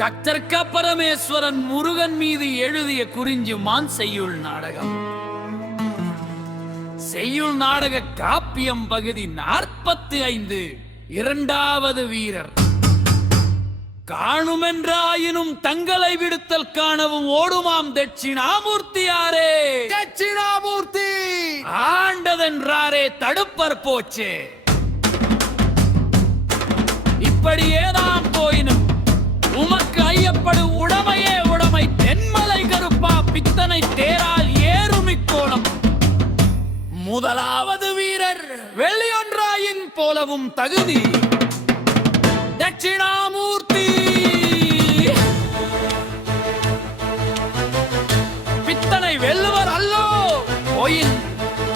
கர்த்தர்க்க பரமேஸ்வரன் முருகன் மீது எழுதிய குறிஞ்சிமான் செய்யுள் நாடகம். செய்யுள் நாடக காப்பியம் பகுதி 45. இரண்டாவது வீரர். காணுமென்றாயினும் தங்களை விடுத்தல் காணவும் ஓடுமாம் தட்சிணாமூர்த்தியாரே. தட்சிணாமூர்த்தி ஆண்டதென்றாரே தடுப்பர் போச்சே. இப்படியேதான் போயினும் உமக்கு ஐயப்படு உடமையே உடமை. தென்மலை கருப்பா பித்தனை தேரால் ஏறுமிக்கோணம். முதலாவது வீரர் வெள்ளியொன்றாயின் போலவும் தகுதி தட்சிணாமூர்த்தி. பித்தனை வெல்லுவர் அல்லோ போயின்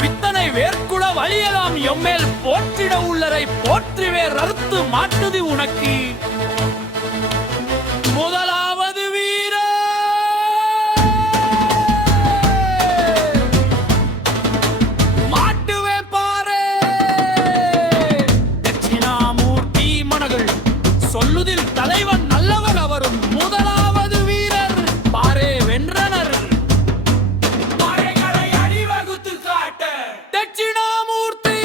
பித்தனை வேர்க்குட வழியலாம் எம்மேல் போற்றிட உள்ளரை போற்றிவே ரறுத்து மாட்டுதி உனக்கு. முதலாவது வீரர் மாட்டுவே பாரு. தட்சிணாமூர்த்தி மனகள் சொல்லுதில் தலைவன் நல்லவர் அவரும். முதலாவது வீரர் பாரே வென்றனர். படைகளை அணிவகுத்து காட்ட தட்சிணாமூர்த்தி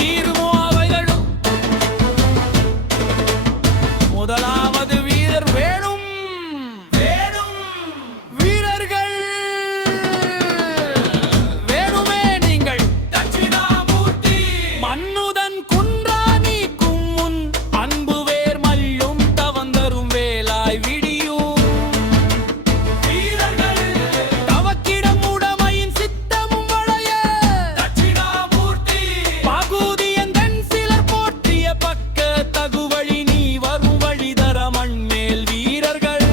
தீருமோ அவைகளும். முதலாவது வீரர் வேணும் வேணும் வீரர்கள் வேணுமே நீங்கள். தட்சிணாமூர்த்தி மன்னுதன் குன்றா நீக்கும் முன் அன்பு வேர் மல்லும் தவந்தரும் வேலாய் விடியும் வீரர்கள். தவக்கிடம் உடமையின் சித்தமும் வளைய தட்சிணாமூர்த்தி பகுதியந்தன் சிலர் போற்றிய பக்க தகுவழி நீ வரும் வழிதர மண்மேல் வீரர்கள்.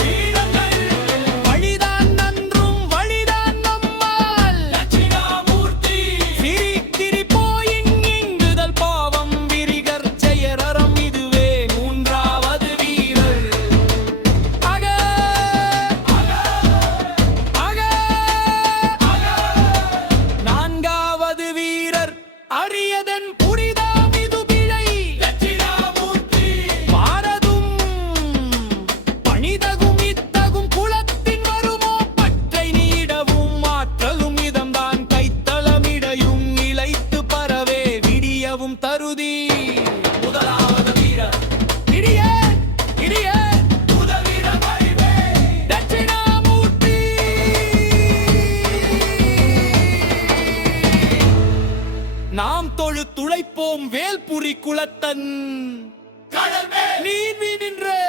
வீரர்கள் வழிதான் நன்றும் வழிதான் நம்மால். தட்சிணாமூர்த்தி சிரித்திரி போயின் இங்குதல் பாவம் விரிகர் ஜெயரரம் இதுவே மூன்றாவது வீரர். அக அக நான்காவது வீரர் அரியதன் புரிதாம் இது பிழை. தட்சிணாமூர்த்தி பாரதும் பணிதகும் இத்தகும் குலத்தின் வருமோ பற்றை நீடவும் மாற்றலும் இதம்தான் கைத்தளமிடையும் இழைத்து பரவே விடியவும் தருதி. முதலாவது வீரர் இடியே இடியே உதவிட வழிவே தட்சிணாமூர்த்தி. நாம் தொழு துளைப்போம் வேல்புரி குலத்தன் நீர் நின்றே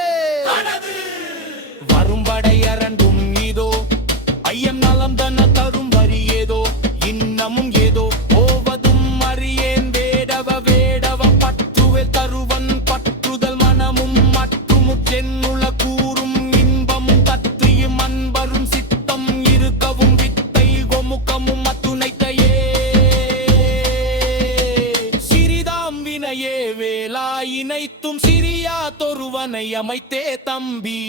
வரும்படை அரண்டும் இதோ. ஐயம் நலம் தன தரும் வரி ஏதோ இன்னமும் ஏதோ போவதும் அறியேன். வேடவ வேடவ பற்றுவேல் தருவன் பற்றுதல் மனமும் மற்றும் தென்னுள கூறும் இன்பமும் தற்றியும் அன்பரும் சித்தம் இருக்கவும் வித்தை கோமுகமும் அத்துணைத்தையே. சிறிதாம் வினையே வேலா இணைத்தும் சிறியா தொருவனை அமைத்தே தம்பி.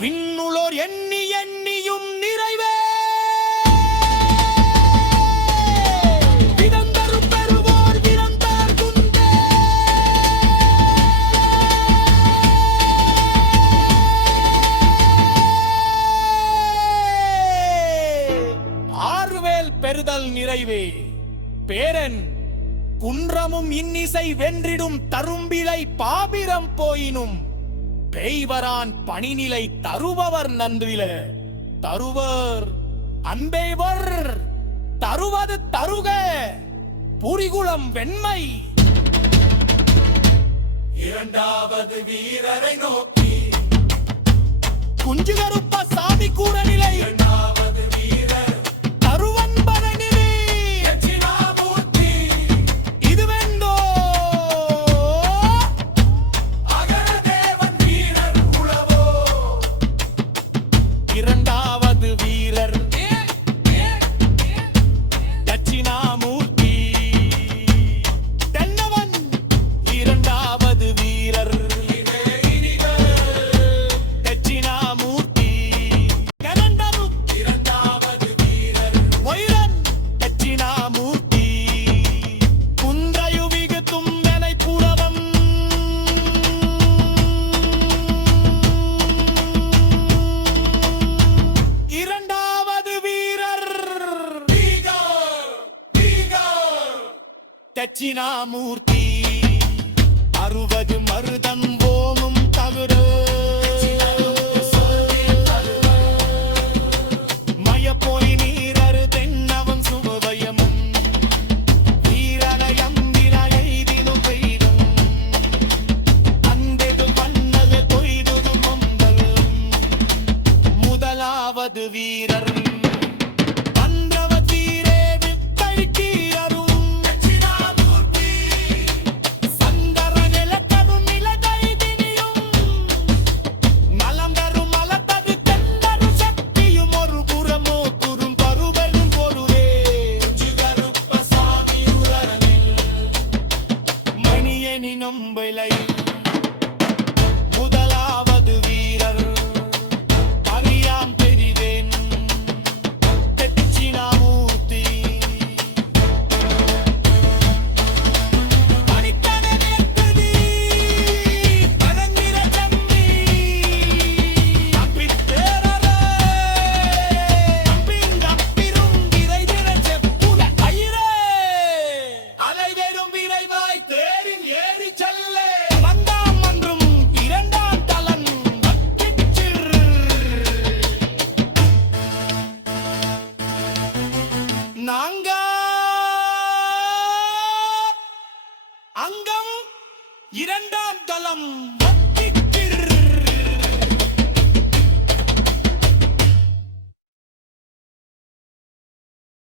விண்ணுளோர் எண்ணி எண்ணியும் நிறைவே விதந்தரும் பெறுவோர் விரந்தார் குந்தே. ஆறுவேல் பெறுதல் நிறைவே பேரன் குன்றமும் இன்னிசை வென்றிடும் தரும்பிலை பாபிரம் போயினும் பெய்வரான் பணிநிலை தருபவர் நன்றில தருவர் அன்பேவர் தருவது தருக புரிகுளம் வெண்மை. இரண்டாவது வீரரை நோக்கி குஞ்சுகருப்ப சாமி கூற நிலை. இரண்டாவது வீரர் தருவன் பரநிலை தட்சிணாமூர்த்தி இதுவெந்தோ அகரதேவன் வீரர் உளவோ. இரண்டாவது வீரர் தட்சிணாமூர்த்தி தென்னவன். இரண்டாவது வீரர் தட்சிணாமூர்த்தி 60 மருதம்